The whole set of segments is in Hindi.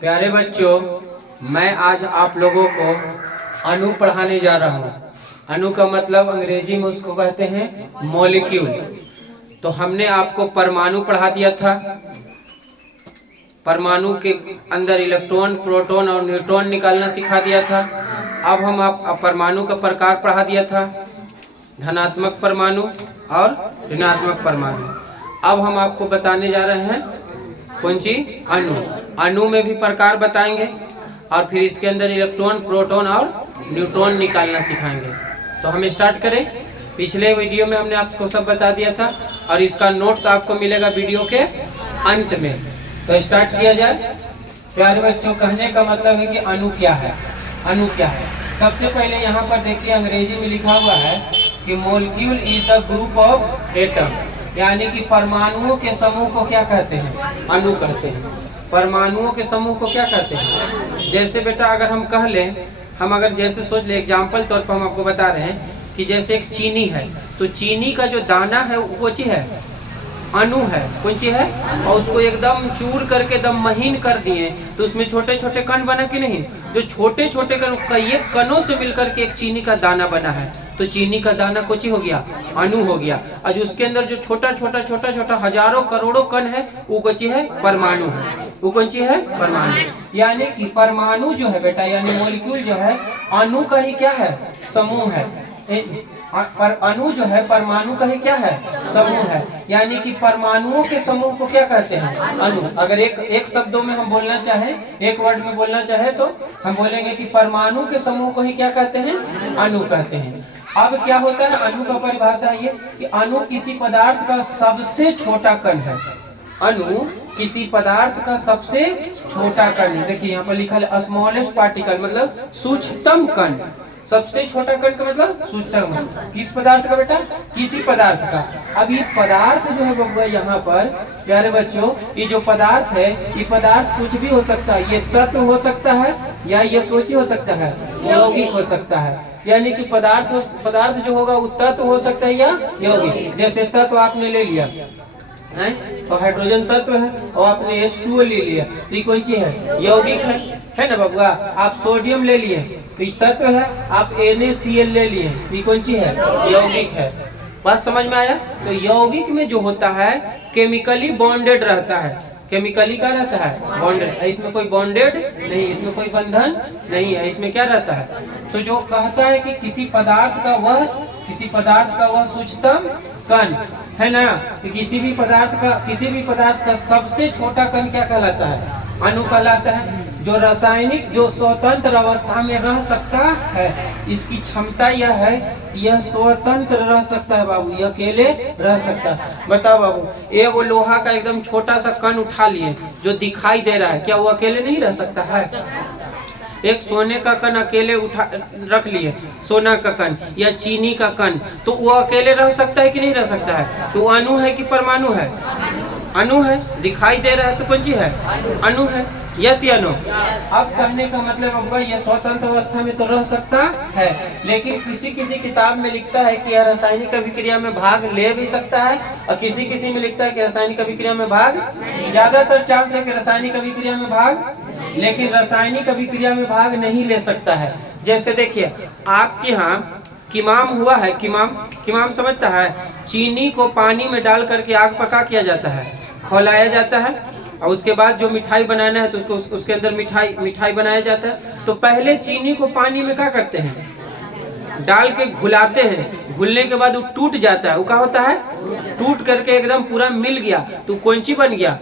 प्यारे बच्चों, मैं आज आप लोगों को अणु पढ़ाने जा रहा हूँ। अणु का मतलब अंग्रेजी में उसको कहते हैं मॉलिक्यूल। तो हमने आपको परमाणु पढ़ा दिया था। परमाणु के अंदर इलेक्ट्रॉन, प्रोटॉन और न्यूट्रॉन निकालना सिखा दिया था। अब हम आप परमाणु का प्रकार पढ़ा दिया था, धनात्मक परमाणु और ऋणात्मक परमाणु। अब हम आपको बताने जा रहे हैं कौन सी अणु। अणु में भी प्रकार बताएंगे और फिर इसके अंदर इलेक्ट्रॉन, प्रोटॉन और न्यूट्रॉन निकालना सिखाएंगे। तो हम स्टार्ट करें। पिछले वीडियो में हमने आपको सब बता दिया था और इसका नोट्स आपको मिलेगा वीडियो के अंत में। तो स्टार्ट किया जाए। प्यारे बच्चों, कहने का मतलब है कि अणु क्या है। अणु क्या है? सबसे पहले यहाँ पर देखिए अंग्रेजी में लिखा हुआ है कि molecule is the group of atom, यानी कि परमाणुओं के समूह को क्या कहते हैं? अणु कहते हैं। परमाणुओं के समूह को क्या कहते हैं? जैसे बेटा अगर हम कह लें, हम अगर जैसे सोच ले, एग्जाम्पल तौर पर हम आपको बता रहे हैं कि जैसे एक चीनी है, तो चीनी का जो दाना है वो कौन ची है? अणु है। कौन ची है? और उसको एकदम चूर करके एकदम महीन कर दिए तो उसमें छोटे छोटे कण बना कि नहीं? जो छोटे छोटे कण, कई कणों से मिलकर के एक चीनी का दाना बना है। तो चीनी का दाना कौन ची हो गया? अणु हो गया। और उसके अंदर जो छोटा छोटा हजारों करोड़ों कण है वो कौन ची है? परमाणु है। वो कौन ची है? परमाणु। यानी कि परमाणु जो है बेटा, यानी मॉलिक्यूल जो है, अणु का ही क्या है? समूह है। पर अणु जो है परमाणु का ही क्या है? समूह है। यानी कि परमाणुओं के समूह को क्या कहते हैं? अणु। अगर एक शब्दों में हम बोलना चाहे, एक वर्ड में बोलना चाहे तो हम बोलेंगे कि परमाणु के समूह को ही क्या कहते हैं? अणु कहते हैं। अब क्या होता है अणु का परिभाषा ये कि अणु किसी पदार्थ का सबसे छोटा कण है। अणु किसी पदार्थ का सबसे छोटा कण है। देखिए यहाँ पर लिखा है स्मॉलेस्ट पार्टिकल, मतलब सूक्ष्मतम कण। सबसे छोटा कण का मतलब सूक्ष्मतम। किस पदार्थ का बेटा? किसी पदार्थ का। अब ये पदार्थ जो है बबुआ, यहाँ पर प्यारे बच्चों, ये जो पदार्थ है, ये पदार्थ कुछ भी हो सकता है। ये तत्व हो सकता है या ये कोई हो सकता है? यौगिक हो सकता है। यानी कि पदार्थ जो होगा वो तत्व हो सकता है या यौगिक। जैसे तत्व आपने ले लिया है तो हाइड्रोजन तत्व है, और आपने H2O ले लिया तो ये कौन सी है? यौगिक है ना बबुआ। आप सोडियम ले लिए तो ये तत्व है। आप NaCl ले लिए तो ये कौन सी है? यौगिक है। बात समझ में आया? तो यौगिक में जो होता है केमिकली बॉन्डेड रहता है। केमिकली का रहता है बॉन्डेड। इसमें कोई बॉन्डेड नहीं, इसमें कोई बंधन नहीं है। इसमें क्या रहता है? तो जो कहता है कि किसी पदार्थ का वह सूक्ष्मतम कण है ना, तो किसी भी पदार्थ का सबसे छोटा कण क्या कहलाता है? अणु कहलाता है। जो रासायनिक, जो स्वतंत्र अवस्था में रह सकता है, इसकी क्षमता यह है कि यह स्वतंत्र रह सकता है बाबू, यह अकेले रह सकता है। बताओ बाबू, ये वो लोहा का एकदम छोटा सा कण उठा लिए जो दिखाई दे रहा है, क्या वो अकेले नहीं रह सकता है? एक सोने का कण अकेले उठा रख लिए, सोना का कण या चीनी का कण, तो वो अकेले रह सकता है कि नहीं रह सकता है? तो अणु है कि परमाणु है? अणु है। दिखाई दे रहा है तो कौन सी है? अणु है। यस या नो? अब कहने का मतलब होगा ये स्वतंत्र अवस्था में तो रह सकता है, लेकिन किसी किताब में लिखता है कि यह रासायनिक अभिक्रिया में भाग ले भी सकता है, और किसी में लिखता है कि रासायनिक अभिक्रिया में भाग, ज्यादातर चांस है कि रासायनिक अभिक्रिया में भाग, लेकिन रासायनिक अभिक्रिया में भाग नहीं ले सकता है। जैसे देखिए आपके यहाँ किमाम हुआ है। किमाम समझता है? चीनी को पानी में डाल करके आग पका किया जाता है, खौलाया जाता है, और उसके बाद जो मिठाई बनाना है तो उसके अंदर मिठाई बनाया जाता है। तो पहले चीनी को पानी में क्या करते हैं? डाल के घुलाते हैं। घुलने के बाद वो टूट जाता है। वो क्या होता है? टूट करके एकदम पूरा मिल गया तो कौन सी बन गया?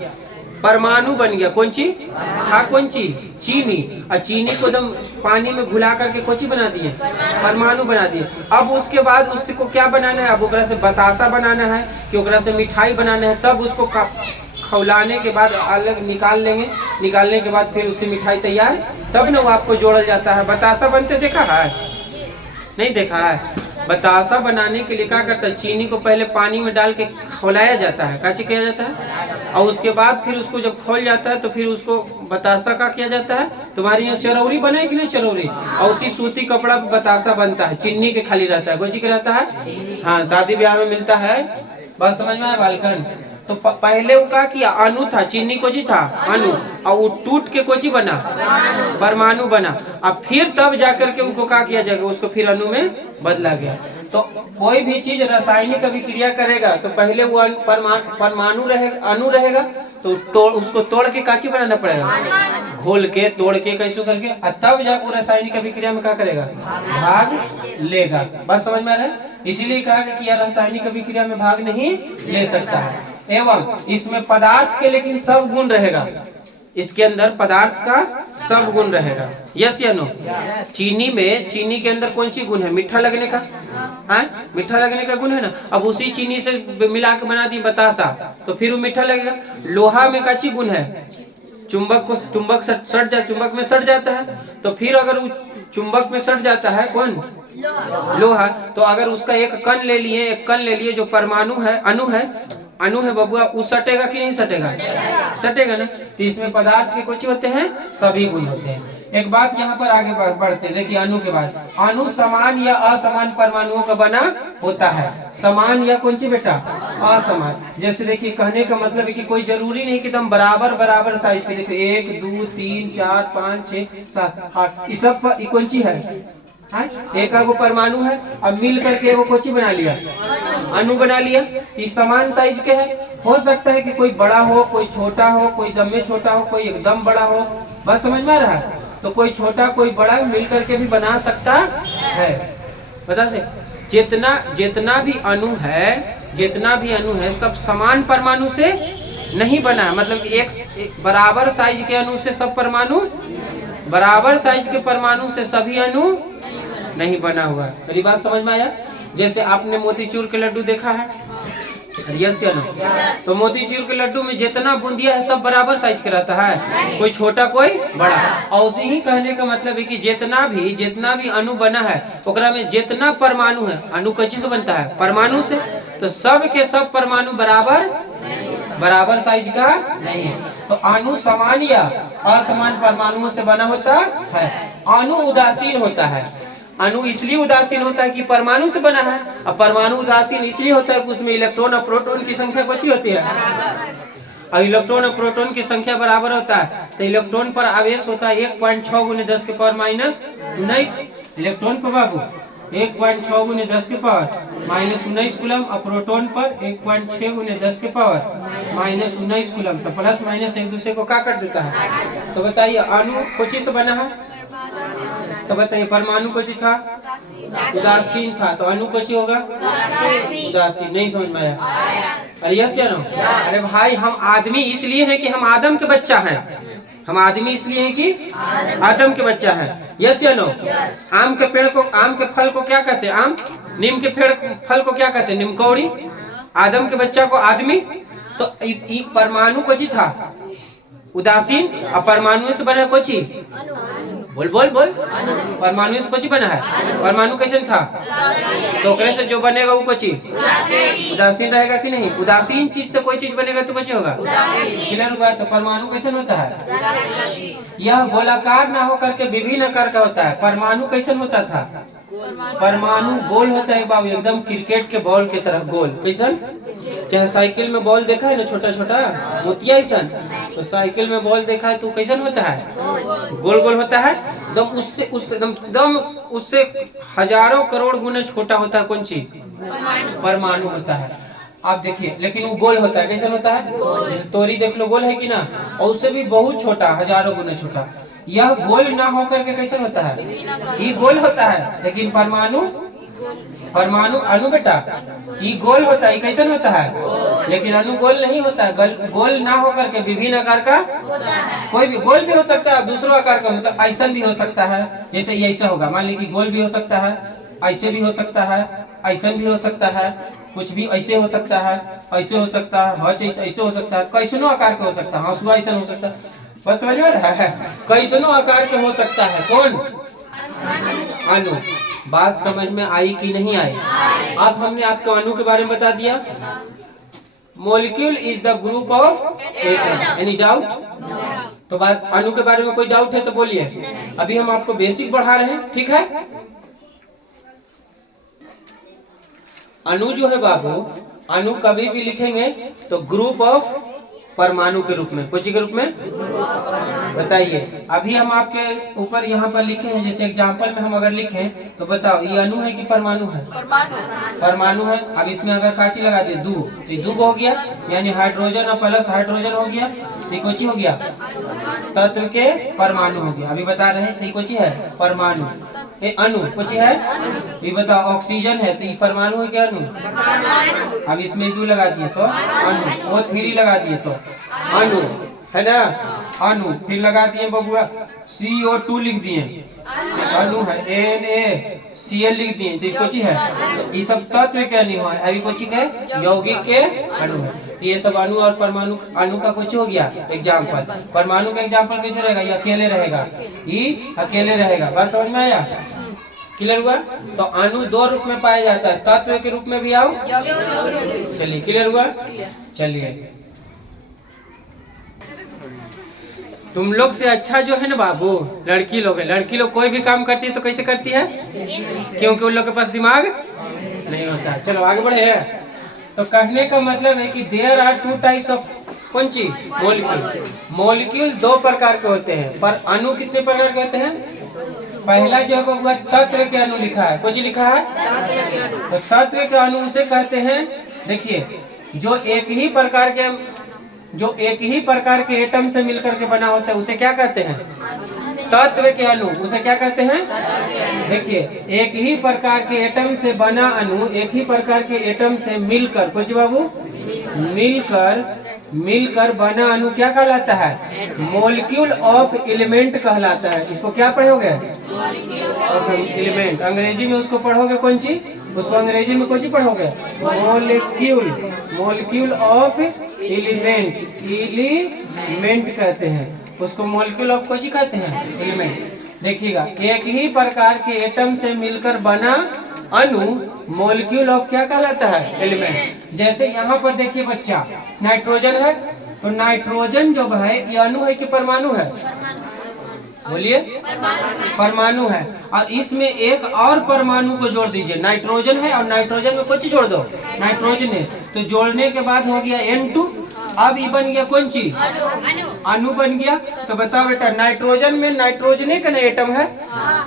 परमाणु बन गया। कौन सी था? कौन सी? चीनी। और चीनी को एकदम पानी में घुला करके कौन सी बना दिए? परमाणु बना दिए। अब उसके बाद उसको क्या बनाना है? अब ओकरा से बतासा बनाना है कि ओकरा से मिठाई बनाना है। तब उसको खौलाने के बाद अलग निकाल लेंगे। निकालने के बाद फिर उससे मिठाई तैयार, तब ना वो आपको जोड़ा जाता है। बतासा बनते देखा है? नहीं देखा है? बतासा बनाने के लिए क्या करता है? चीनी को पहले पानी में डाल के खौलाया जाता है, काची किया जाता है, और उसके बाद फिर उसको जब खोल जाता है तो फिर उसको बतासा का किया जाता है। तुम्हारे यहाँ चरौरी बने कि नहीं? चरौरी। और उसी सूती कपड़ा बतासा बनता है, चीनी के खाली रहता है। कोई चीज रहता है? हाँ, शादी ब्याह में मिलता है। बात समझ में आया बालकन? तो पहले वो क्या किया, अणु था, चीनी कोची था अणु, और वो टूट के कोची बना, परमाणु बना। अब फिर तब जाकर के उनको क्या किया जाएगा, उसको फिर अणु में बदला गया। तो कोई भी चीज रासायनिक अभिक्रिया करेगा तो पहले वो परमाणु रहेगा, अणु रहेगा, तो उसको तोड़ के काची बनाना पड़ेगा, घोल के तोड़ के कैसे करके, तब जाकर रासायनिक अभिक्रिया में क्या करेगा, भाग लेगा। बस समझ में आ रहा है? इसीलिए कहा कि यह रासायनिक अभिक्रिया में भाग नहीं ले सकता है। एवं इसमें पदार्थ के लेकिन सब गुण रहेगा, इसके अंदर पदार्थ का सब गुण रहेगा। यस या नो? चीनी के अंदर कौन सी गुण है, मीठा लगने का, हाँ मीठा लगने का गुण है ना। अब उसी चीनी से मिला के बना दी बतासा, तो फिर वो मीठा लगेगा। लोहा में काची गुण है, चुंबक में सट जाता है, तो फिर अगर वो चुंबक में सट जाता है कौन, लोहा, तो अगर उसका एक कण ले लिए जो परमाणु है, अणु है बबुआ, वो सटेगा कि नहीं सटेगा, सटेगा ना। तो इसमें पदार्थ के कुछ होते हैं, सभी गुण होते हैं। एक बात यहाँ पर आगे बढ़ते, देखिए अणु के बाद, अणु समान या असमान परमाणुओं का बना होता है। समान या कौन सी बेटा, असमान। जैसे देखिए कहने का मतलब है कि कोई जरूरी नहीं कि एकदम बराबर साइज के, देखिए 1 2 3 4 5 6 7 8 इस सब कौन सी है, एक वो परमाणु है। अब मिल करके वो कोची बना लिया, अणु बना लिया। इस समान साइज के है, हो सकता है कि कोई बड़ा हो, कोई छोटा हो, कोई दम में छोटा हो, कोई एकदम बड़ा हो। बस समझ में आ रहा है? तो कोई छोटा कोई बड़ा मिल करके भी बना सकता है। बता से जितना भी अणु है सब समान परमाणु से नहीं बना, मतलब एक बराबर साइज के अणु से सब परमाणु, बराबर साइज के परमाणु से सभी अणु नहीं बना हुआ है। मेरी बात समझ में आया? जैसे आपने मोतीचूर के लड्डू देखा है, यस या नो? तो मोतीचूर के लड्डू में जितना बूंदिया है सब बराबर साइज का रहता है, कोई छोटा कोई बड़ा। और उसे ही कहने का मतलब है कि जितना भी अणु बना है ओकरा में जितना परमाणु है, अणु किस से बनता है, परमाणु से, तो सब के सब परमाणु बराबर साइज का नहीं है। तो अणु समान या असमान परमाणुओं से बना होता है। अणु उदासीन होता है, अणु इसलिए उदासीन होता है कि परमाणु से बना है, और परमाणु उदासीन इसलिए होता है कि उसमें इलेक्ट्रॉन और प्रोटॉन की संख्या कुछ ही होती है। और इलेक्ट्रॉन और प्रोटॉन की संख्या बराबर होता है, तो इलेक्ट्रॉन पर आवेश होता है 1.6 × 10 के पावर -19 इलेक्ट्रॉन पर बाबू, 1.6 × 10 के पावर -19 कूलम, और प्रोटॉन पर 1.6 × 10 के पावर -19 कूलम। तो प्लस माइनस एक दूसरे को क्या कर देता है। तो बताइए अणु कुछ से बना है, तो बताइए परमाणु कुछ था, उदासीन था, तो अणु कुछ होगा, उदासीन। नहीं समझ में आया? अरे यस या नो? अरे भाई हम आदमी इसलिए हैं कि हम आदम के बच्चा हैं, हम आदमी इसलिए हैं कि आदम के बच्चा है। यस या नो? आम के फल को क्या कहते हैं, आम। नीम के पेड़ फल को क्या कहते हैं, नीमकौड़ी। आदम के बच्चा को आदमी। तो परमाणु कुछ था उदासीन, और परमाणु से बना कुछ ही, बोल परमाणु से कुछ बना है। परमाणु कैसे था, तो से जो बनेगा वो कुछ उदासीन रहेगा कि नहीं। उदासीन चीज से कोई चीज बनेगा तो कुछ होगा, क्लियर हुआ? तो परमाणु कैसे होता है, यह गोलाकार ना होकर के विभिन्न आकार का होता है। परमाणु कैसे होता था, परमाणु गोल होता है बाबू, एकदम क्रिकेट के बॉल की तरह गोल। कैसन, चाहे साइकिल में बॉल देखा है ना, छोटा छोटा मोतिया ऐसा, तो साइकिल में बॉल देखा है तो कैसन होता है, गोल होता है एकदम उससे हजारों करोड़ गुना छोटा होता है। कौन चीज, परमाणु होता है। आप देखिए, लेकिन वो गोल होता है। कैसे होता है, जैसे तोरी देख लो, गोल है कि ना, और उससे भी बहुत छोटा, हजारों गुना छोटा। यह गोल ना होकर के कैसे होता है, ये गोल होता है, लेकिन परमाणु अणु बेटा ये गोल होता है। कैसे होता है, लेकिन अणु गोल नहीं होता है। गोल ना होकर के विभिन्न आकार का कोई भी, गोल भी हो सकता है, दूसरों आकार का, मतलब ऐसा भी हो सकता है, जैसे ये ऐसा होगा, मान लीजिए गोल भी हो सकता है, ऐसे भी हो सकता है, ऐसा भी हो सकता है, कुछ भी ऐसे हो सकता है, ऐसे हो सकता है, हज ऐसे हो सकता है, कैसनो आकार के हो सकता है, हंसुआ ऐसा हो सकता है। बस समझ में रहा है, कैसनो आकार के हो सकता है। कौन, अणु। बात समझ में आई कि नहीं आई? अब हमने आपको अणु के बारे में बता दिया। Molecule is the group of atom. Any doubt? तो बात अणु के बारे में कोई डाउट है तो बोलिए। अभी हम आपको बेसिक बढ़ा रहे हैं, ठीक है। अणु जो है बाबू, अणु कभी भी लिखेंगे तो ग्रुप ऑफ परमाणु के रूप में, कुछ के रूप में बताइए। अभी हम आपके ऊपर यहाँ पर लिखे हैं, जैसे एग्जाम्पल में हम अगर लिखें तो बताओ ये अणु है कि परमाणु है? परमाणु है। अब इसमें अगर काची लगा दे दू, तो ये दू हो गया, यानी हाइड्रोजन और प्लस हाइड्रोजन हो गया, ये कोची हो गया? तत्व के परमाणु हो गया। अभी बता रहे हैं तो ये कोची है? परमाणु। ये अणु कुछ है, ये बताओ ऑक्सीजन है तो ये परमाणु है क्या अणु? अब इसमें दू लगा दिए तो अणु, वो 3 लगा दिए तो अणु है ना, अणु। फिर लगा दिए बबुआ CO2 लिख दिए, अणु है। NaCl लिख दिए तो कुछ है, ये सब तत्व के अणु है। अभी कुछ है यौगिक के अणु है। ये सब अणु और परमाणु, अणु का कुछ हो गया एग्जाम्पल। परमाणु का एग्जाम्पल कैसे रहेगा? ये अकेले रहेगा, ये अकेले रहेगा। बात समझ में आया? क्लियर हुआ? तो अणु 2 रूप में पाया जाता है, तत्व के रूप में भी आओ। चलिए क्लियर हुआ? चलिए तुम लोग से अच्छा जो है ना बाबू लड़की लोग है। लड़की लोग कोई भी काम करती है तो कैसे करती है? क्योंकि उन लोग के पास दिमाग नहीं होता है। चलो आगे बढ़े। तो कहने का मतलब है कि देयर आर 2 टाइप्स ऑफ कौन चीज? मॉलिक्यूल। मॉलिक्यूल 2 प्रकार के होते हैं, पर अणु कितने प्रकार के होते हैं? पहला जो है तत्व के अणु लिखा है, कुछ लिखा है तो तत्व के अणु उसे कहते हैं। देखिए जो एक ही प्रकार के एटम से मिलकर के बना होता है उसे क्या कहते हैं? तत्व के अणु। उसे क्या कहते हैं? देखिए एक ही प्रकार के एटम से बना अणु, एक ही प्रकार के एटम से मिलकर, कुछ बाबू मिलकर बना अणु क्या कहलाता है? मॉलिक्यूल ऑफ एलिमेंट कहलाता है। इसको क्या पढ़ोगे? एलिमेंट। अंग्रेजी में उसको पढ़ोगे कौन सी? उसको अंग्रेजी में कौन सी पढ़ोगे? Molecule of element. एलिमेंट कहते हैं उसको, मॉलिक्यूल ऑफ कौन सी कहते हैं? एलिमेंट। देखिएगा एक ही प्रकार के एटम से मिलकर बना अणु मॉलिक्यूल ऑफ क्या कहलाता है? एलिमेंट। जैसे यहाँ पर देखिए बच्चा, नाइट्रोजन है तो नाइट्रोजन जो है ये अणु है कि परमाणु है? बोलिए। परमाणु है। और इसमें एक और परमाणु को जोड़ दीजिए, नाइट्रोजन है और नाइट्रोजन में कुछ जोड़ दो, नाइट्रोजन है, तो जोड़ने के बाद हो गया N2। अब ये बन गया कौन चीज? अणु बन गया। तो बताओ बेटा नाइट्रोजन में नाइट्रोजन का एटम है,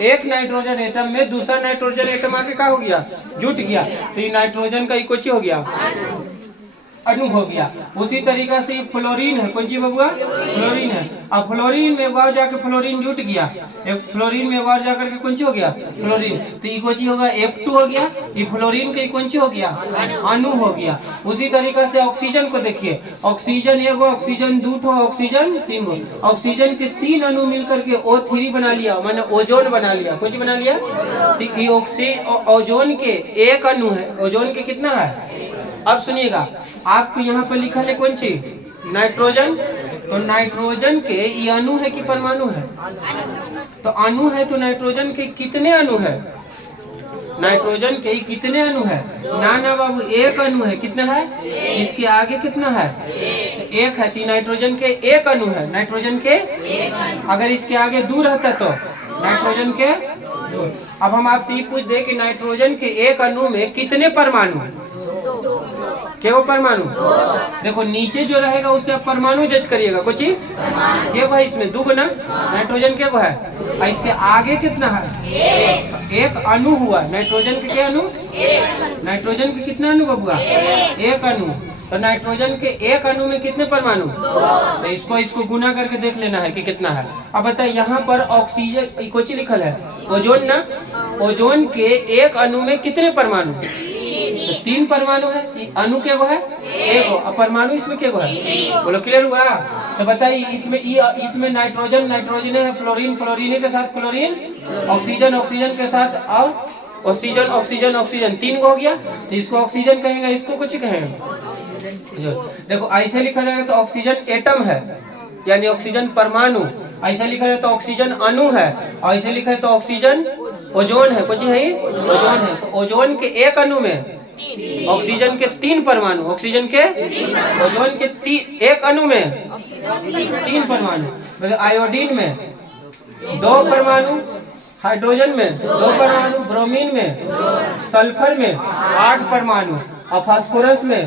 एक नाइट्रोजन एटम में दूसरा नाइट्रोजन एटम आके क्या हो गया? जुट गया। तो ये नाइट्रोजन का इकोची हो गया, अणु हो गया। उसी तरीका से फ्लोरीन है, कौन सी बबुआ? फ्लोरीन है। अब फ्लोरीन में बार जाके फ्लोरीन जुट गया, एक फ्लोरीन में बार जाकर के कौन सी हो गया? फ्लोरीन। तो ये कौन सी होगा? F2 हो गया। ये फ्लोरीन के कौन सी हो गया? अणु हो गया। उसी तरीका से ऑक्सीजन को देखिए, ऑक्सीजन एगो, ऑक्सीजन 2 ऑक्सीजन 3 गो। ऑक्सीजन के 3 अणु मिलकर के O3 बना लिया, मैंने ओजोन बना लिया। कुछ बना लिया। तो ओजोन के एक अणु है, ओजोन के कितना है? अब सुनिएगा, आपको यहाँ पर लिखा है कौन सी? नाइट्रोजन। तो नाइट्रोजन के ये अणु है कि परमाणु है? तो अणु है। तो नाइट्रोजन के कितने अणु है? नाइट्रोजन के कितने अणु है? ना बाबू एक अणु है। कितना है? इसके आगे कितना है? एक है। तो नाइट्रोजन के एक अणु है, नाइट्रोजन के। अगर इसके आगे 2 रहता तो नाइट्रोजन के 2। अब हम आपसे ये पूछ दे कि नाइट्रोजन के एक अणु में कितने परमाणु? क्या वो परमाणु? देखो नीचे जो रहेगा उससे आप परमाणु जज करिएगा। कुछ क्या भाई इसमें 2 ना, नाइट्रोजन क्या है? और इसके आगे कितना है? एक अणु हुआ। नाइट्रोजन के क्या अणु? नाइट्रोजन के कितना अणु बबुआ? एक अणु। तो नाइट्रोजन के एक अणु में कितने परमाणु? तो इसको गुना करके देख लेना है कि कितना है। अब बताइए यहाँ पर ऑक्सीजन कोची लिखल है? ओजोन ना। ओजोन के एक अणु में कितने परमाणु? तो 3 परमाणु है। अणु क्या है? एक। और परमाणु इसमें क्या है? बोलो क्लियर हुआ? तो बताइए इसमें नाइट्रोजन है, फ्लोरीन के साथ क्लोरीन, ऑक्सीजन के साथ और ऑक्सीजन 3 हो गया। तो इसको ऑक्सीजन कहेंगे, इसको कुछ कहेंगे। देखो ऐसे लिखा जाएगा तो ऑक्सीजन एटम है, यानी ऑक्सीजन परमाणु। ऐसा लिखा है तो ऑक्सीजन अणु है, और ऐसे लिखा है तो ऑक्सीजन ओजोन है। कुछ है ओजोन है। तो ओजोन के एक अणु में ऑक्सीजन के 3 परमाणु, ऑक्सीजन के ओजोन के एक अणु में 3 परमाणु। आयोडीन में 2 परमाणु, हाइड्रोजन में 2 परमाणु, ब्रोमीन में, सल्फर में 8 परमाणु। और फास्फोरस में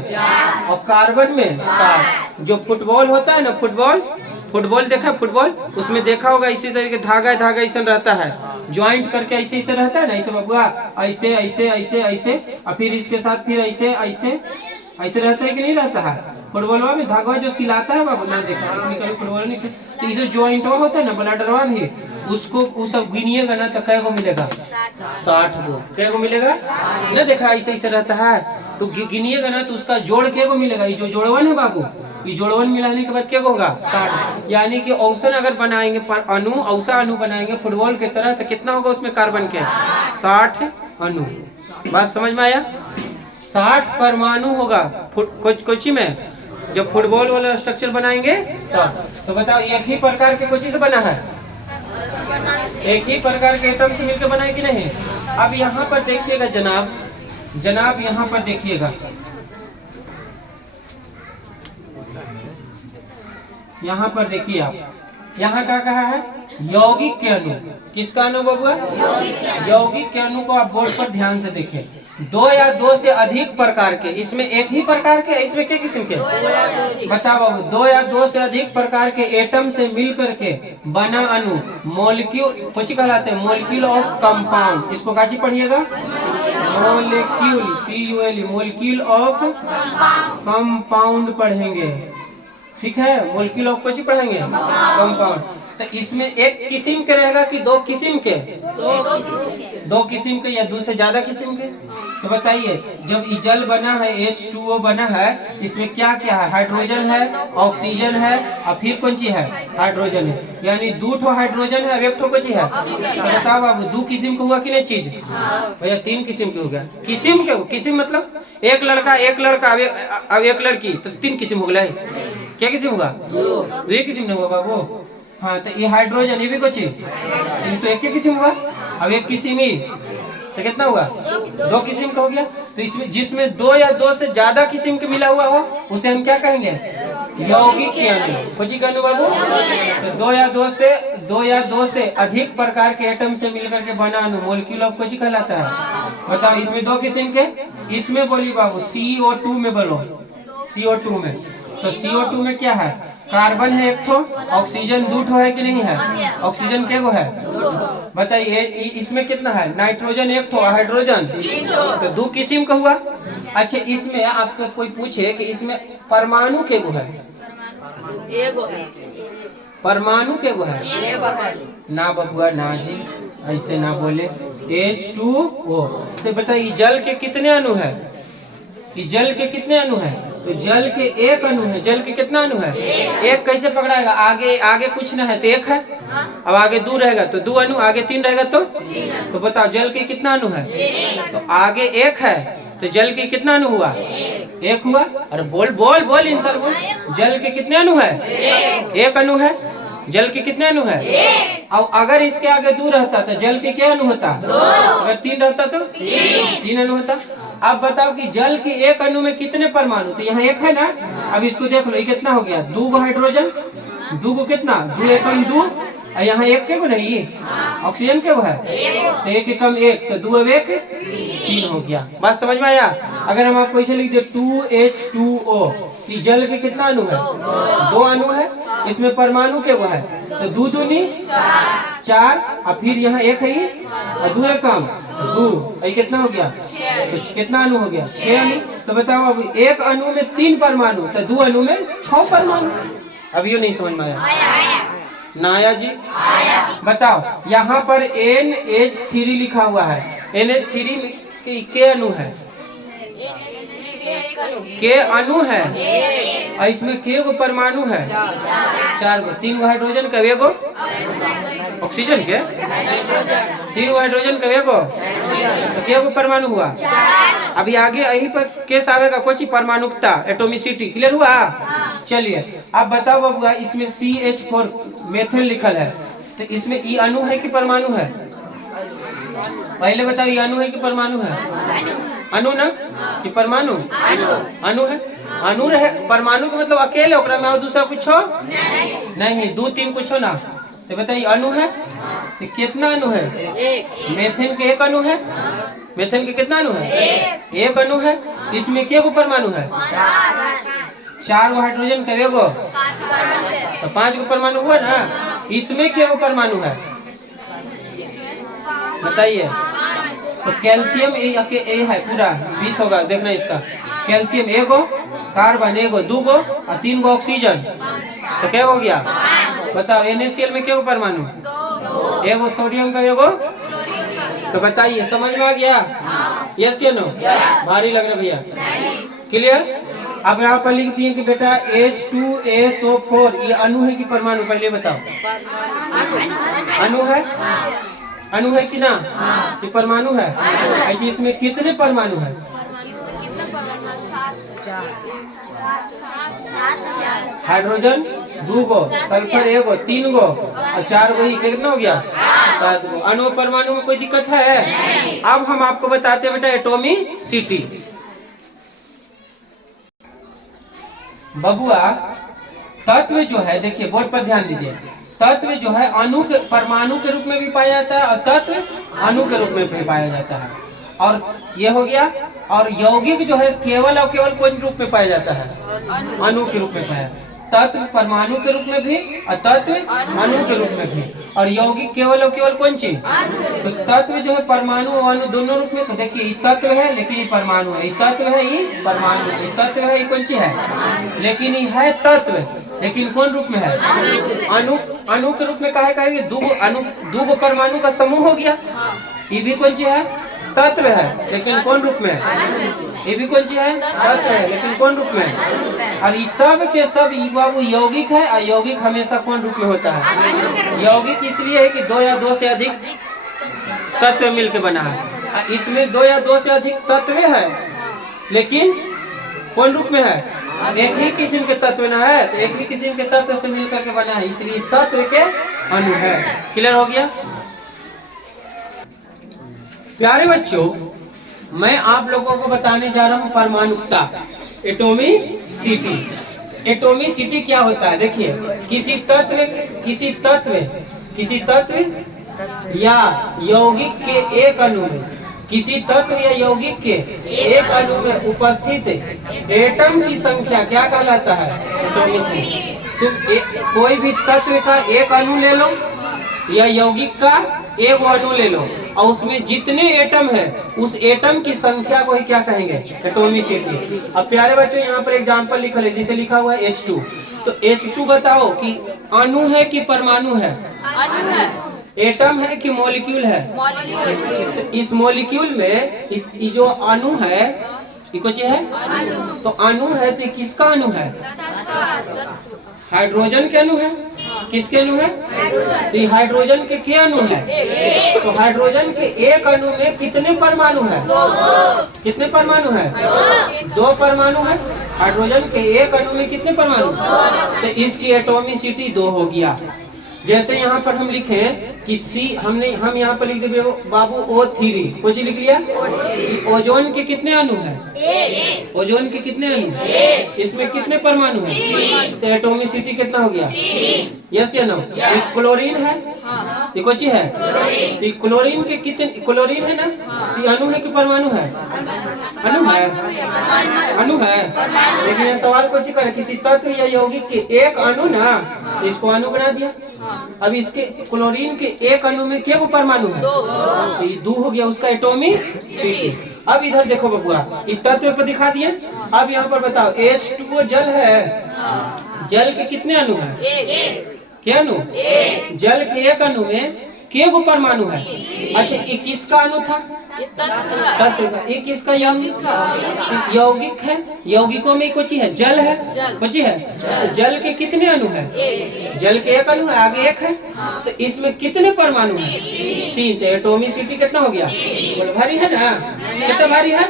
और कार्बन में 7। जो फुटबॉल होता है ना, फुटबॉल देखा, फुटबॉल उसमें देखा होगा इसी तरीके धागा ऐसा रहता है, ज्वाइंट करके ऐसे रहता है ना, ऐसे बबुआ, ऐसे ऐसे ऐसे ऐसे और फिर इसके साथ फिर ऐसे ऐसे ऐसे रहता है कि नहीं रहता है। फुटबॉलवा में धागा जो सिलाता है बाबू ना, देखा कभी फुटबॉल नहीं, तो इसे ज्वाइंटवा होता है ना, ब्लडरवा भी, उसको वो सब गिनिएगा ना तो कै गो मिलेगा? 60 गो। कै गो मिलेगा ना, देखा ऐसे रहता है, तो गिनिएगा ना तो उसका जोड़ कै गो मिलेगा? ये जो जोड़वन है बाबू, ये जोड़वन मिलाने के बाद क्या होगा? 60। यानी कि औसन अगर बनाएंगे औसा अणु बनाएंगे फुटबॉल के तरह, तो कितना होगा उसमें कार्बन के? 60 अणु। बात समझ में आया? 60 परमाणु होगा कोची में जब फुटबॉल वाला स्ट्रक्चर बनाएंगे तो बताओ एक ही प्रकार के कोची से बना है? एक ही प्रकार के एटम से मिलकर बना है कि नहीं? अब यहाँ पर देखिएगा जनाब यहाँ पर देखिएगा, यहाँ पर देखिए आप, यहाँ क्या कहा है? यौगिक के अणु। किसका अणु बबुआ? यौगिक के अणु को आप बोर्ड पर ध्यान से देखें। 2 या 2 से अधिक प्रकार के, इसमें एक ही प्रकार के, इसमें क्या किस्म के? बताओ बाबू, 2 या 2 से अधिक प्रकार के एटम से मिलकर के बना अणु मॉलिक्यूल कुछ कहलाते हैं? Molecule of compound. इसको काची पढ़िएगा? Molecule, CULE, molecule of compound पढ़ेंगे, ठीक है? मॉलिक्यूल ऑफ कुछ पढ़ेंगे? कंपाउंड। तो इसमें एक किस्म के रहेगा कि 2 किस्म के? 2 किस्म के या 2 से ज्यादा किस्म के? तो बताइए, जब ये जल बना है, H2O बना है, इसमें क्या क्या है? हाइड्रोजन है, ऑक्सीजन है और फिर कौन सी है? हाइड्रोजन है। यानी 2 हाइड्रोजन है, एक कौन सी है? बताओ बाबू, 2 किस्म का हुआ कि नहीं चीज? भैया 3 किस्म के हो गया। किस्म के, किस्म मतलब एक लड़का अब एक लड़की, तो 3 किस्म हो गए। क्या किस्म होगा? 2 किस्म नहीं होगा बाबू। हाँ, तो ये हाइड्रोजन, ये भी कुछ तो एक किस्म हुआ। अब एक किस्म ही तो कितना हुआ? 2 किस्म का हो गया। तो इसमें जिसमें 2 या 2 से ज्यादा किस्म के मिला हुआ हो उसे हम क्या कहेंगे? यौगिक के अणु। कुछ अणु बाबू? तो 2 या 2 से अधिक प्रकार के एटम से मिलकर के बना अणु मॉलिक्यूल ऑफ कुछ कहलाता है। बताओ, इसमें 2 किस्म के, इसमें बोली बाबू CO2 में बोलो, CO2 में। तो CO2 में क्या है? कार्बन है 1 ठो, ऑक्सीजन 2 ठो है कि नहीं है? ऑक्सीजन क्या है? बताइए, इसमें कितना है? नाइट्रोजन 1 ठो, हाइड्रोजन तो 2 किस्म का हुआ। अच्छा, इसमें आपको कोई पूछे कि इसमें परमाणु के गो है? परमाणु के गो है? ना बबुआ ना जी, ऐसे ना बोले। H2O। तो बताइए जल के कितने अणु है? जल के कितने अणु है? तो जल के 1 अणु है। जल के कितना अणु है? 1 कैसे पकड़ाएगा? आगे कुछ ना है तो 1 है, अब आगे 2 रहेगा तो 2 अणु, आगे 3 रहेगा तो बताओ जल के कितना अणु है? तो आगे 1 है तो जल के कितना अणु हुआ? 1 हुआ। अरे बोल इंसान बोल। जल के कितने अणु है? 1 अणु है। जल के कितने अणु है? और अगर इसके आगे 2 रहता तो जल के क्या अणु होता? अगर 3 रहता तो 3 अणु होता। अब बताओ कि जल के 1 अणु में कितने परमाणु? तो यहाँ 1 है ना, अब इसको देख लो, ये कितना हो गया? 2 हाइड्रोजन, 2 कितना? 2 एकम 2, और यहाँ 1 के को नहीं, ऑक्सीजन के वो है तो 1 एकम 1, तो 2 अब 1 3 हो गया। बात समझ में आया? अगर हम आपको इसे लिख दे 2H2O, जल के कितना अणु है? 2 अणु है। इसमें परमाणु के वो है तो 2 दूनी 4, और फिर यहाँ 1 है ये, और 2 एकम 2, कितना हो गया? तो कितना अणु हो गया? 6 अणु। तो बताओ अब 1 अणु में 3 परमाणु, तो 2 अणु में 6 परमाणु। अब ये नहीं समझ में आया? ना आया जी? बताओ, यहाँ पर NH3 लिखा हुआ है। NH3 के अणु है? के अणु है, और इसमें के गो परमाणु है? 4 गो। 3 गो हाइड्रोजन का 1 गो ऑक्सीजन के, 3 गो हाइड्रोजन का 1 गो, तो के गो परमाणु हुआ? अभी आगे यहीं पर केस आवेगा कोची परमाणुकता, एटोमिसिटी। क्लियर हुआ? चलिए अब बताओ बबुआ, इसमें CH4 मेथेन लिखल है, तो इसमें ई अणु है कि परमाणु है? पहले बताओ, ये अणु है कि परमाणु है? अणु ना कि परमाणु? अणु है। अणु रहे, परमाणु का मतलब अकेले, ओकरा में और दूसरा कुछ हो नहीं, 2 3 कुछ हो ना, तो बताइए अणु है तो कितना अणु है? मेथेन के एक अणु है। मेथेन के कितना अणु है? एक अणु है। इसमें क्या परमाणु है? 4 गो हाइड्रोजन के एगो तो 5 गो परमाणु हुआ ना। इसमें क्या परमाणु है बताइए? तो कैल्शियम ए है पूरा 20 होगा। देखना इसका कैल्शियम एगो, कार्बन एगो, 2 गो और 3 गो ऑक्सीजन तो क्या हो गया बताओ? NaCl में क्या परमाणु? एगो सोडियम का एगो। तो बताइए समझ में आ गया? यस या नो? भारी लग रहा भैया? क्लियर? अब यहाँ पर लिख दिए कि बेटा H2SO4 ये अणु है कि परमाणु? पहले बताओ। अणु है। अणु है कि ना? ये परमाणु है। अच्छा इसमें कितने परमाणु है? हाइड्रोजन 2 गो, सल्फर एगो, 3 गो और 4 गो। ये कितना हो गया? 7 गो। अणु परमाणु में कोई दिक्कत है? अब हम आपको बताते हैं बेटा एटॉमिसिटी। बबुआ तत्व जो है देखिए बोर्ड पर ध्यान दीजिए। तत्व जो है अणु के परमाणु के रूप में भी पाया जाता है और तत्व अणु के रूप में भी पाया जाता है। और ये हो गया। और यौगिक जो है केवल और केवल कौन रूप में पाया जाता है? अणु के रूप में पाया। तत्व परमाणु के रूप में भी और तत्व अणु के रूप में भी। और यौगिक केवल और केवल कौन चीज? तो तत्व जो है परमाणु और अणु दोनों रूप में। तो देखिए ये तत्व है लेकिन ये परमाणु है, ये तत्व है ये परमाणु है, ये तत्व है ये कौन चीज है? लेकिन ये है तत्व लेकिन कौन रूप में है? अणु। अणु के रूप में कहेंगे 2 गो अणु, 2 गो परमाणु का समूह हो गया। ये भी कौन चीज है? तत्व है लेकिन कौन रूप में? ये भी कौन चीज है? तत्व है लेकिन कौन रूप में? और इस सब के सब बाबू यौगिक है। और यौगिक हमेशा कौन रूप में होता है? यौगिक इसलिए है कि 2 या 2 से अधिक तत्व मिलकर बना है। इसमें 2 या 2 से अधिक तत्व है लेकिन कौन रूप में है? एक ही किस्म के तत्व ना है। तो एक ही किस्म के तत्व से मिलकर के बना है इसलिए तत्व के अणु है। क्लियर हो गया? प्यारे बच्चों मैं आप लोगों को बताने जा रहा हूँ परमाणुकता, एटॉमिसिटी। एटॉमिसिटी क्या होता है? देखिए किसी तत्व या यौगिक के एक अणु में, किसी तत्व या यौगिक के एक अणु में उपस्थित एटम की संख्या क्या कहलाता है? एटॉमिसिटी। तो कोई भी तत्व का एक अणु ले लो या यौगिक का एक अणु ले लो और उसमें जितने एटम है उस एटम की संख्या को ही क्या कहेंगे? एटॉमिसिटी। अब प्यारे बच्चों यहाँ पर एग्जांपल लिखा है जिसे लिखा हुआ है H2। तो H2 बताओ कि अणु है कि परमाणु है? अणु है। एटम है कि मॉलिक्यूल है? तो इस मॉलिक्यूल में ये जो अणु है ये कुछ है? तो अणु है तो किसका अणु है? हाइड्रोजन के अणु है। किसके अणु है? तो हाइड्रोजन के अणु है। तो हाइड्रोजन के एक अणु में कितने परमाणु है? कितने परमाणु है? 2 परमाणु है। हाइड्रोजन के एक अणु में कितने परमाणु? तो इसकी एटॉमिसिटी 2 हो गया। जैसे यहाँ पर हम लिखे कि हम यहाँ पर लिख दे बाबू O3 कुछ लिख लिया। ओजोन के कितने अणु है? ओजोन के कितने अणु? इसमें कितने परमाणु है? तो एटॉमिसिटी कितना हो गया? यस या नो? क्लोरीन है ये कुछ है? क्लोरीन के कितने? क्लोरीन है ना? ये अणु है कि परमाणु है? अणु है। अणु है। लेकिन ये सवाल कुछ करे किसी तत्व या यौगिक के एक अणु ना इसको अणु बना दिया। अब इसके क्लोरीन के एक अणु में क्या परमाणु है? 2 हो गया उसका एटॉमिसिटी। अब इधर देखो बबुआ इस तत्व पर दिखा दिए। अब यहाँ पर बताओ H2O जल है। जल के कितने अणु है? क्या अणु? जल के एक अणु में के गो परमाणु है? अच्छा ये किसका अणु था? तत्व का। ये किसका यौगिक है? यौगिकों में कुछ है? जल है। कुछ है? जल के कितने अणु है? जल के एक अणु है आगे एक है। तो इसमें कितने परमाणु है? 3। तो एटॉमिसिटी कितना हो गया? भारी है ना? कितना भारी है?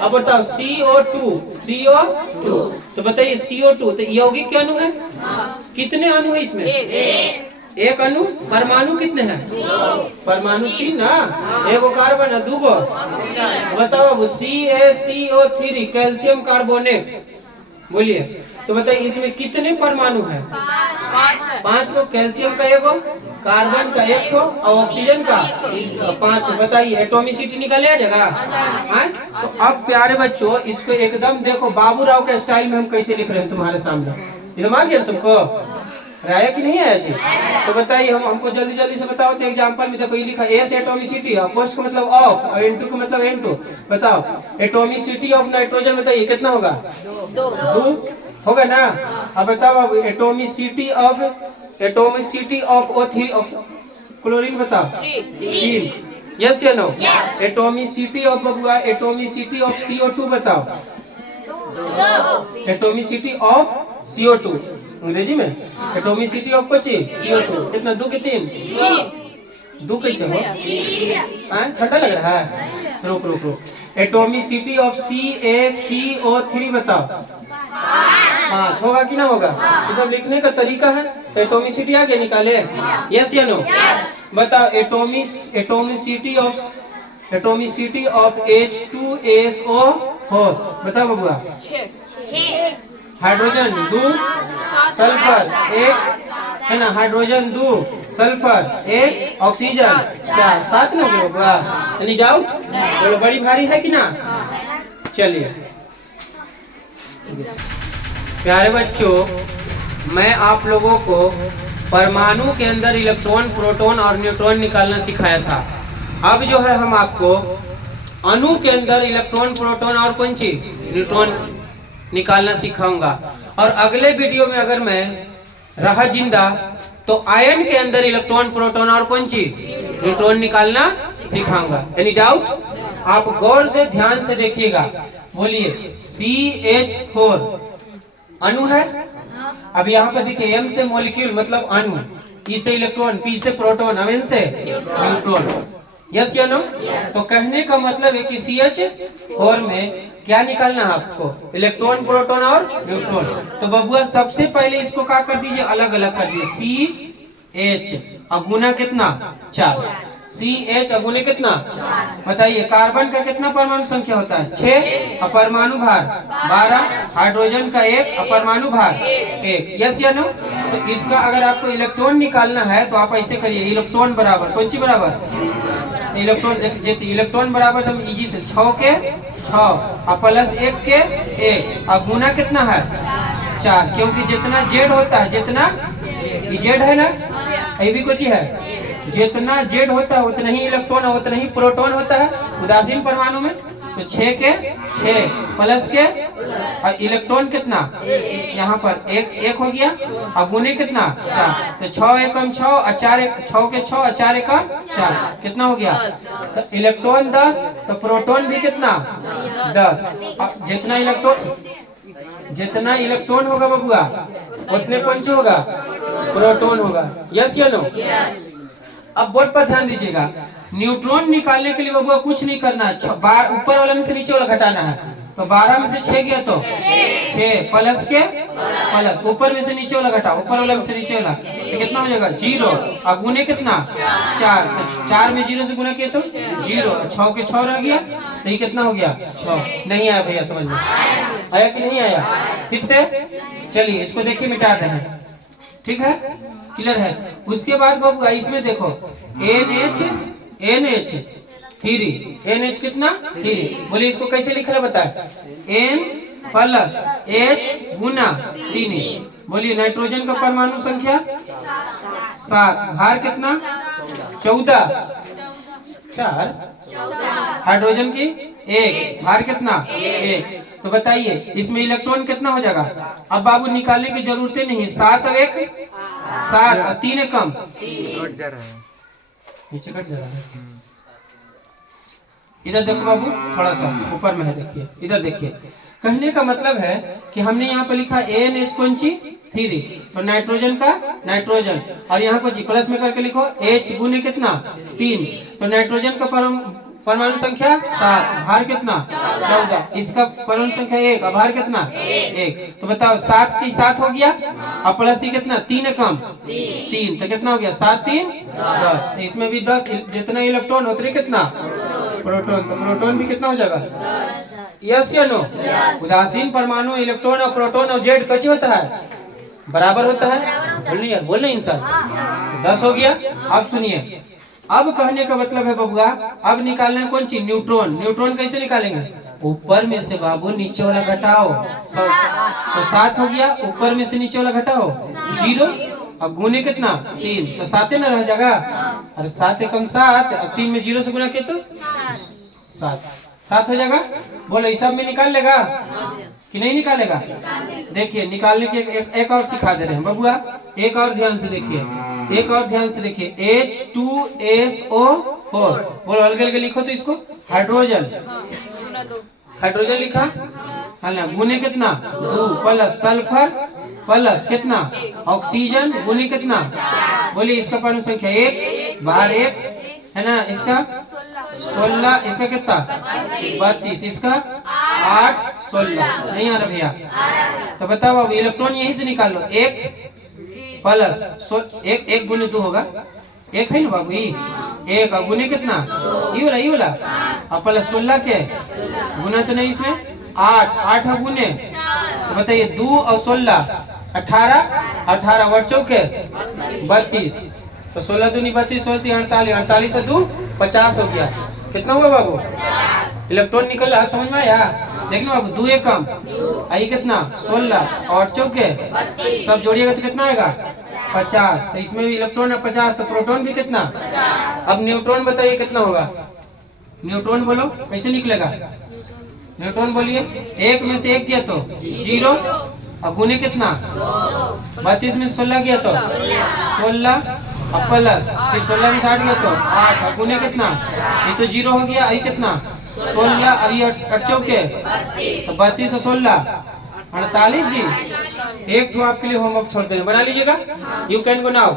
अब बताओ CO2 तो बताइए CO2 तो यौगिक के अणु है? कितने अणु है इसमें? एक अणु। परमाणु कितने हैं? परमाणु 3 ना। एगो कार्बन है 2 गो। बताओ अब CaCO3 कैल्शियम कार्बोनेट बोलिए। तो बताइए इसमें कितने परमाणु है? 5 को। कैल्शियम का 1, कार्बन का 1 और ऑक्सीजन का 5। बताइए एटॉमिसिटी निकल आ जाएगा। तो अब प्यारे बच्चों इसको एकदम देखो बाबू राव के स्टाइल में हम कैसे लिख रहे हैं तुम्हारे सामने। दिमाग आ गया तुमको? आया कि नहीं आया जी? तो बताइए हमको जल्दी जल्दी से बताओ। तो एग्जांपल में देखो ये लिखा एस एटॉमिसिटी, पोस्ट का मतलब ऑफ और N2 का मतलब N2। बताओ एटॉमिसिटी ऑफ नाइट्रोजन बताइए कितना होगा? 2 होगा ना। अब बताओ अब एटॉमिसिटी ऑफ O3 क्लोरीन बताओ 3। यस या नो? एटॉमिसिटी ऑफ बबुआ एटॉमिसिटी ऑफ CO2 बताओ। एटॉमिसिटी ऑफ CO2 अंग्रेजी में एटॉमिसिटी ऑफ कुछ CO2 कितना? 2 के 3? 2 कैसे हो? ठंडा लग रहा है? रुक। एटॉमिसिटी ऑफ CaCO3 बताओ। 5 होगा कि ना होगा? ये सब लिखने का तरीका है। तो एटॉमिसिटी आगे निकाले। यस या नो? बताओ एटॉमिसिटी ऑफ H2SO4 बताओ बबुआ। 6 हाइड्रोजन 2 सल्फर 1 है ना। Hydrogen 2 sulphur 1 oxygen 4। 7 ना हो गया? Any doubt? बोलो बड़ी भारी है कि ना? चलिए प्यारे बच्चों मैं आप लोगों को परमाणु के अंदर इलेक्ट्रॉन, प्रोटॉन और न्यूट्रॉन निकालना सिखाया था। अब जो है हम आपको अणु के अंदर इलेक्ट्रॉन, प्रोटॉन और कौन चीज न्यूट्रॉन निकालना सिखाऊंगा। और अगले वीडियो में अगर मैं रहा जिंदा तो आयन के अंदर इलेक्ट्रॉन, प्रोटॉन और कौन चीज न्यूट्रॉन निकालना सिखाऊंगा। Any doubt? आप गौर से ध्यान से देखिएगा। बोलिए CH4 अणु है। अब यहाँ पर देखिए M से मॉलिक्यूल मतलब अणु, E से इलेक्ट्रॉन, P से प्रोटॉन, N से न्यूट्रॉन। यस या नो? तो कहने का मतलब है कि CH4 में क्या निकालना है आपको? इलेक्ट्रॉन, प्रोटॉन और न्यूट्रॉन। तो बबुआ सबसे पहले इसको क्या कर दीजिए? अलग अलग कर दीजिए। CH अब गुना कितना? 4। CH अब गुने कितना? बताइए कार्बन का कितना परमाणु संख्या होता है? 6 और परमाणु भार 12। हाइड्रोजन का 1 और परमाणु भार 1। यस या नो? तो इसका अगर आपको इलेक्ट्रॉन निकालना है तो आप ऐसे करिए। इलेक्ट्रॉन बराबर कौन सी बराबर? इलेक्ट्रॉन बराबर हम इजी से 6 के 6 और प्लस 1 के 1 और गुना कितना है? 4। क्योंकि जितना जेड होता है, जितना जेड है ना, ये भी कुछ है, जितना जेड होता है उतना ही इलेक्ट्रॉन और उतना ही प्रोटॉन होता है उदासीन परमाणु में। तो 6 के 6 प्लस के और इलेक्ट्रॉन कितना? यहाँ पर 1 हो गया और गुने कितना? 4। तो 6 एकम 6 और 4 6 के 6 और 4 एकम 4 कितना हो गया? तो इलेक्ट्रॉन 10 तो प्रोटॉन भी कितना? 10। जितना इलेक्ट्रॉन होगा बबुआ उतने कौन से होगा? प्रोटॉन होगा। यस या नो? अब बोर्ड पर ध्यान दीजिएगा। न्यूट्रॉन निकालने के लिए बबुआ कुछ नहीं करना है। ऊपर वाला में से नीचे वाला घटाना है। तो 12 में से 6 गया तो 6 प्लस के प्लस ऊपर में से नीचे वाला घटाओ, ऊपर वाला में से नीचे वाला तो कितना हो जाएगा? 0 और गुने कितना? 4। तो 4 में 0 से गुना किया तो 0। 6 के 6 रह गया तो ये कितना हो गया? 6। नहीं आया भैया समझ में? आया कि नहीं आया? फिर से चलिए इसको देखिए मिटा रहे हैं। ठीक है? क्लियर है? उसके बाद बबुआ इसमें देखो NH कितना? 3। बोलिए इसको कैसे लिखना बताए? N प्लस H गुना 3। बोलिए नाइट्रोजन का परमाणु संख्या 7। भार कितना? 14। 4। हाइड्रोजन की 1। भार कितना? 1। तो बताइए इसमें इलेक्ट्रॉन कितना हो जाएगा? अब बाबू निकालने की जरूरत नहीं है। 7 और 1 7 और 3 कम कट जा रहा है, नीचे कट जा रहा है। इधर देखो बाबू थोड़ा सा ऊपर में है, देखिए इधर देखिए। कहने का मतलब है कि हमने यहाँ पे लिखा NH कौन सी? 3। तो नाइट्रोजन का नाइट्रोजन और यहाँ पर प्लस में करके लिखो H गुने कितना? 3। तो नाइट्रोजन का परमाणु संख्या 7। भार कितना? 14। इसका परमाणु संख्या 1 और भार कितना? 1। तो बताओ 7 की 7 हो गया और प्लस ही कितना? 3 कम 3। तो कितना हो गया? 7 3 10। इसमें भी 10। जितना इलेक्ट्रॉन उतने कितना? प्रोटॉन। तो प्रोटॉन भी कितना हो जाएगा? यस या नो? उदासीन परमाणु इलेक्ट्रॉन और प्रोटॉन और जेड कैसे होता है? बराबर होता है। बोलनी यार, बोलना इंसान। 10 हो गया। अब सुनिए, अब कहने का मतलब है बबुआ, अब निकालना है कौन चीज? न्यूट्रॉन। न्यूट्रॉन कैसे निकालेंगे? ऊपर में से बाबू नीचे वाला घटाओ, तो 7 हो गया। ऊपर में से नीचे वाला घटाओ 0 और गुने कितना? 3, तो 7 ना रह जाएगा। अरे 7 एकम 7 और 3 में 0 से गुना किया तो 7 हो जाएगा। बोलो इस सब में निकाल लेगा कि नहीं निकालेगा? देखिए निकालने के एक और सिखा दे रहे हैं बबुआ। एक और ध्यान से देखिए, एक और ध्यान से देखिए। H2SO4। बोलो अलग अलग लिखो तो इसको। हाइड्रोजन, हाइड्रोजन लिखा है ना। गुने कितना? 2 प्लस सल्फर प्लस कितना? ऑक्सीजन गुने कितना? बोलिए इसका परमाणु संख्या 1, बाहर 1 है ना। इसका 16, इसका कितना? 32, इसका 8, 16। नहीं आ रहा भैया? तो बताओ अब इलेक्ट्रॉन यहीं से निकाल लो। 1 प्लस 1 गुने 2 होगा। 1 है ना बाबू? 1 और गुने कितना? ये वाला और प्लस 16 के गुना तो नहीं इसमें 8 है गुने। तो बताइए 2 और 16 18 और चौके 32। तो 16 दूनी 32, 16 38, 48 से 2 50 हो गया। कितना हुआ बाबू? इलेक्ट्रॉन निकला। समझ में आया? देखना बाबू 2 एकम आई कितना? 16 और चौके सब जोड़िएगा तो कितना आएगा? 50। तो इसमें भी इलेक्ट्रॉन है 50, तो प्रोटॉन भी कितना? अब न्यूट्रॉन बताइए कितना होगा? न्यूट्रॉन बोलो कैसे निकलेगा? न्यूट्रॉन बोलिए। 1 में से 1 किया तो 0 और गुने कितना? 32 में 16 किया तो 16 और प्लस फिर 16 में 60 किया तो 8 और गुने कितना? ये तो 0 हो गया। आई कितना? 16 और ये 8 चौके तो 32 और 16 48 जी। एक तो आपके लिए होमवर्क छोड़ देंगे, बना लीजिएगा। You can go now.